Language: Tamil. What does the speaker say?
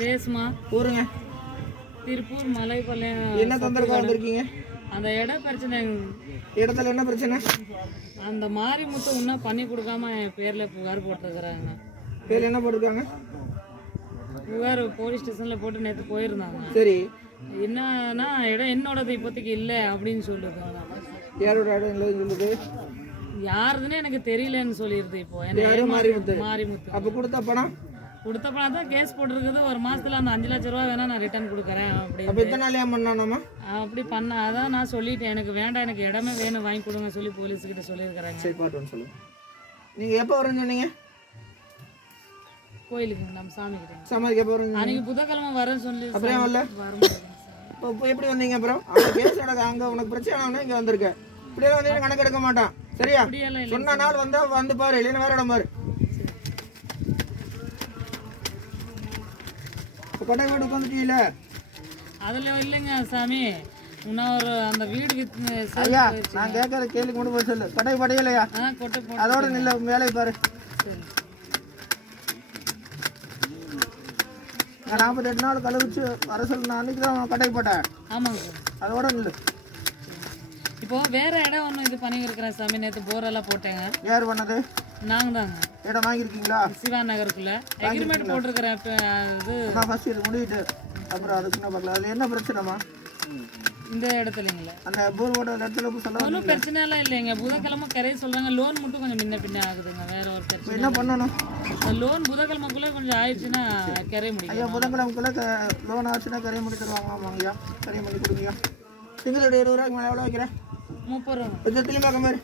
ரேஸ்மா ஊருங்க. திருப்பூர் மலைப்பாளையம் என்ன தொந்தரவுக்கு வந்திருக்கீங்க அந்த இட பிரச்சனை. இடத்துல என்ன பிரச்சனை? அந்த மாரிமுத்து இன்னும் பண்ணி கொடுக்காம என் பேர்ல புகார் போட்டிருக்கிறாங்க. பேர் என்ன போட்டிருக்காங்க? புகார் போலீஸ் ஸ்டேஷன்ல போட்டு நேற்று போயிருந்தாங்க. சரி. என்னன்னா இடம் என்னோடது இப்போதைக்கு இல்லை அப்படின்னு சொல்லுது யாரோட இடம் இல்லைன்னு சொல்லுது யாருதுன்னு எனக்கு தெரியலன்னு சொல்லிடுது இப்போ. மாரிமுத்து. மாரிமுத்து. அப்போ கொடுத்த பணம்? கொடுத்தப்பனா தான் கேஸ் போட்டிருக்குது. ஒரு மாசத்துல அந்த அஞ்சு லட்ச ரூபா வேணா நான் ரிட்டர்ன் கொடுக்குறேன் அப்போ அப்படி எத்தனை நாள் ஏன் பண்ணானாமா அப்படி பண்ண அதான் நான் சொல்லிட்டேன். எனக்கு வேண்டாம் எனக்கு இடமே வேணும் வாங்கி கொடுங்க சொல்லி போலீஸ் கிட்ட சொல்லியிருக்கிறாங்க. சரி பாட்டு வந்து சொல்லுங்க. நீங்கள் எப்போ வரேன்னு சொன்னீங்க? கோயிலுக்கு நம்ம சாமி கிட்ட. சமாதிக்கு எப்போ வரேன்னு அன்னைக்கு புதன்கிழமை வரேன்னு சொல்லி அப்புறம் வரல? இப்போ எப்படி வந்தீங்க அப்புறம்? அவங்க கேஸ் நடக்க அங்கே உனக்கு பிரச்சனை ஆகணும் இங்கே வந்திருக்க. இப்படியே வந்து கணக்கு எடுக்க மாட்டான். சரியா? சொன்ன நாள் வந்தா வந்து பாரு இல்லைன்னா வேற இடம் பாரு. கொட்டை வீடு உட்காந்துட்டீங்கள அதுல இல்லைங்க சாமி. இன்னும் ஒரு அந்த வீடு வித்து ஐயா நான் கேட்கற கேள்விக்கு மட்டும் போய் சொல்லு. கொட்டை படையலையா? ஆ கொட்டை போட்டு அதோட நில்ல உங்க வேலையை பாரு. நான் நாற்பத்தெட்டு நாள் கழிச்சு வர சொல்லு. நான் தான் கொட்டை போட்டேன். ஆமாங்க சார். அதோட நில்லு. இப்போ வேற இடம் ஒன்று இது பண்ணி இருக்கிறேன் சாமி நேற்று போரெல்லாம் போட்டேங்க. யார் பண்ணது? நாங்க தாங்க இடம் வாங்கியிருக்கீங்களா? சிவா நகருக்குள்ள எக்ரிமெண்ட் போட்டிருக்கிறேன் இது. நான் ஃபர்ஸ்ட் இது முடிவிட்டு அப்புறம் அதுக்கு என்ன பார்க்கலாம். அதில் என்ன பிரச்சனைமா இந்த இடத்துலங்களா. அந்த போர் ஓட இடத்துல சொல்ல ஒன்றும் பிரச்சனை எல்லாம் இல்லைங்க. புதன்கிழமை கரையை சொல்றாங்க. லோன் மட்டும் கொஞ்சம் முன்ன பின்ன ஆகுதுங்க. வேற ஒரு பிரச்சனை என்ன பண்ணணும்? லோன் புதன்கிழமைக்குள்ள கொஞ்சம் ஆயிடுச்சுன்னா கரைய முடியும் ஐயா புதன்கிழமைக்குள்ள லோன் ஆச்சுன்னா கரையை பண்ணி தருவாங்க ஆமாங்கய்யா கரையை பண்ணி கொடுங்கய்யா திங்களுடைய இருபது ரூபாய்க்கு மேலே எவ்வளோ வைக்கிறேன்? முப்பது ரூபா. கொஞ்சம் திரும்பி பார்க்க மாதிரி